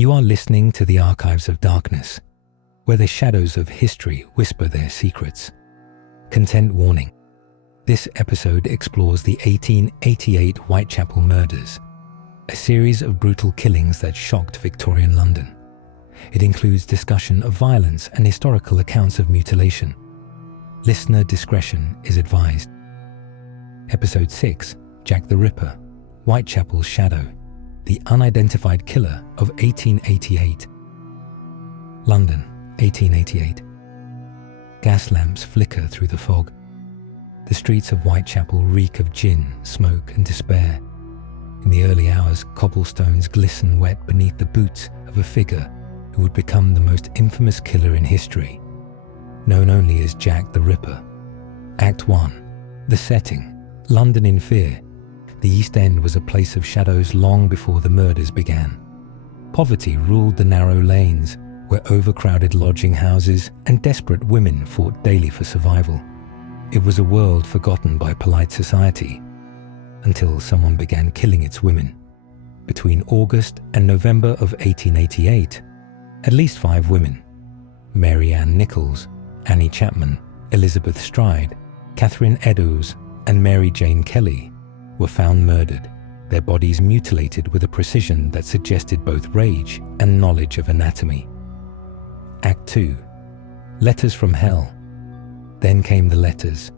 You are listening to the Archives of Darkness, where the shadows of history whisper their secrets. Content warning. This episode explores the 1888 Whitechapel murders, a series of brutal killings that shocked Victorian London. It includes discussion of violence and historical accounts of mutilation. Listener discretion is advised. Episode 6, Jack the Ripper, Whitechapel's Shadow, the unidentified killer of 1888. London, 1888. Gas lamps flicker through the fog. The streets of Whitechapel reek of gin, smoke and despair. In the early hours, cobblestones glisten wet beneath the boots of a figure who would become the most infamous killer in history, known only as Jack the Ripper. Act 1. The setting, London in fear. The East End was a place of shadows long before the murders began. Poverty ruled the narrow lanes, where overcrowded lodging houses and desperate women fought daily for survival. It was a world forgotten by polite society, until someone began killing its women. Between August and November of 1888, at least 5 women, Mary Ann Nichols, Annie Chapman, Elizabeth Stride, Catherine Eddowes, and Mary Jane Kelly, were found murdered, their bodies mutilated with a precision that suggested both rage and knowledge of anatomy. Act 2. Letters from Hell. Then came the letters.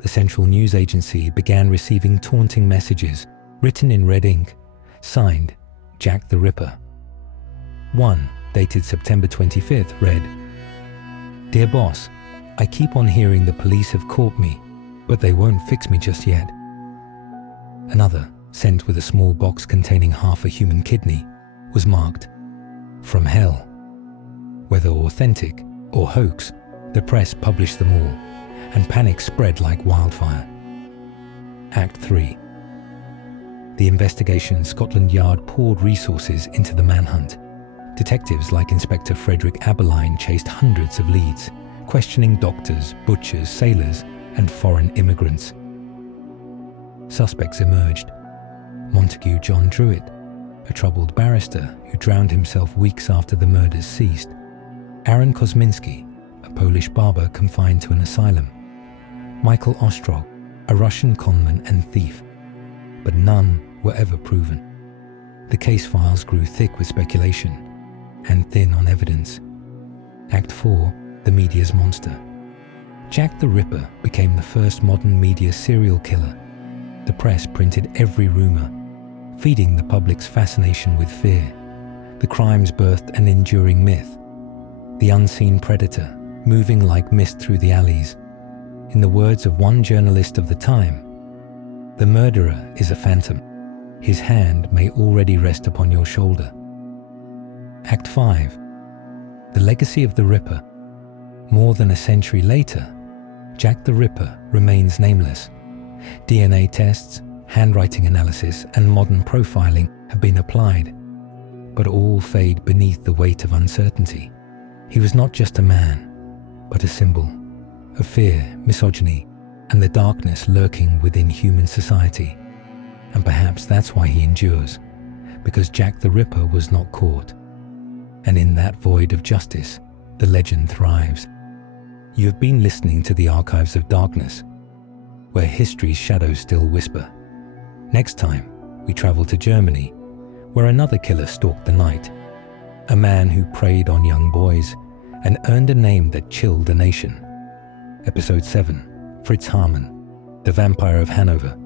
The Central News Agency began receiving taunting messages, written in red ink, signed Jack the Ripper. One, dated September 25th, read, "Dear boss, I keep on hearing the police have caught me, but they won't fix me just yet." Another, sent with a small box containing half a human kidney, was marked, "From Hell." Whether authentic or hoax, the press published them all, and panic spread like wildfire. Act 3. The investigation Scotland Yard poured resources into the manhunt. Detectives like Inspector Frederick Aberline chased hundreds of leads, questioning doctors, butchers, sailors, and foreign immigrants. Suspects emerged. Montague John Druitt, a troubled barrister who drowned himself weeks after the murders ceased. Aaron Kosminski, a Polish barber confined to an asylum. Michael Ostrog, a Russian conman and thief. But none were ever proven. The case files grew thick with speculation and thin on evidence. Act 4. The media's monster. Jack the Ripper became the first modern media serial killer. The press printed every rumor, feeding the public's fascination with fear. The crimes birthed an enduring myth. The unseen predator, moving like mist through the alleys. In the words of one journalist of the time, "The murderer is a phantom. His hand may already rest upon your shoulder." Act 5. The legacy of the Ripper. More than a century later, Jack the Ripper remains nameless. DNA tests, handwriting analysis, and modern profiling have been applied, but all fade beneath the weight of uncertainty. He was not just a man, but a symbol of fear, misogyny, and the darkness lurking within human society. And perhaps that's why he endures, because Jack the Ripper was not caught. And in that void of justice, the legend thrives. You have been listening to the Archives of Darkness, where history's shadows still whisper. Next time, we travel to Germany, where another killer stalked the night. A man who preyed on young boys and earned a name that chilled a nation. Episode 7, Fritz Haarmann, the Vampire of Hanover.